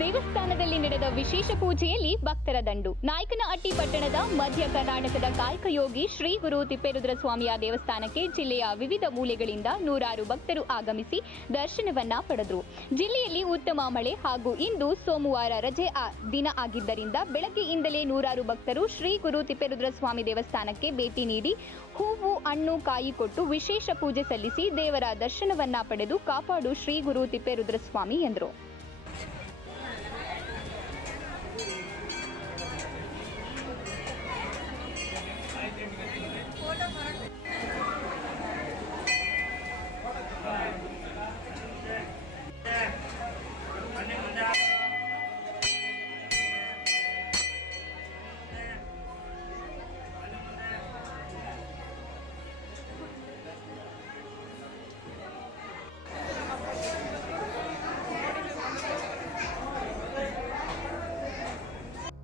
ದೇವಸ್ಥಾನದಲ್ಲಿ ನಡೆದ ವಿಶೇಷ ಪೂಜೆಯಲ್ಲಿ ಭಕ್ತರ ದಂಡು. ನಾಯಕನಹಟ್ಟಿ ಪಟ್ಟಣದ ಮಧ್ಯ ಕರ್ನಾಟಕದ ಕಾಯಕಯೋಗಿ ಶ್ರೀ ಗುರು ತಿಪ್ಪೇರುದ್ರಸ್ವಾಮಿಯ ದೇವಸ್ಥಾನಕ್ಕೆ ಜಿಲ್ಲೆಯ ವಿವಿಧ ಮೂಲೆಗಳಿಂದ ನೂರಾರು ಭಕ್ತರು ಆಗಮಿಸಿ ದರ್ಶನವನ್ನ ಪಡೆದರು. ಜಿಲ್ಲೆಯಲ್ಲಿ ಉತ್ತಮ ಮಳೆ ಹಾಗೂ ಇಂದು ಸೋಮವಾರ ರಜೆ ದಿನ ಆಗಿದ್ದರಿಂದ ಬೆಳಗ್ಗೆಯಿಂದಲೇ ನೂರಾರು ಭಕ್ತರು ಶ್ರೀ ಗುರು ತಿಪ್ಪೇರುದ್ರಸ್ವಾಮಿ ದೇವಸ್ಥಾನಕ್ಕೆ ಭೇಟಿ ನೀಡಿ ಹೂವು ಹಣ್ಣು ಕಾಯಿ ಕೊಟ್ಟು ವಿಶೇಷ ಪೂಜೆ ಸಲ್ಲಿಸಿ ದೇವರ ದರ್ಶನವನ್ನ ಪಡೆದು ಕಾಪಾಡು ಶ್ರೀ ಗುರು ತಿಪ್ಪೇರುದ್ರಸ್ವಾಮಿ ಎಂದರು.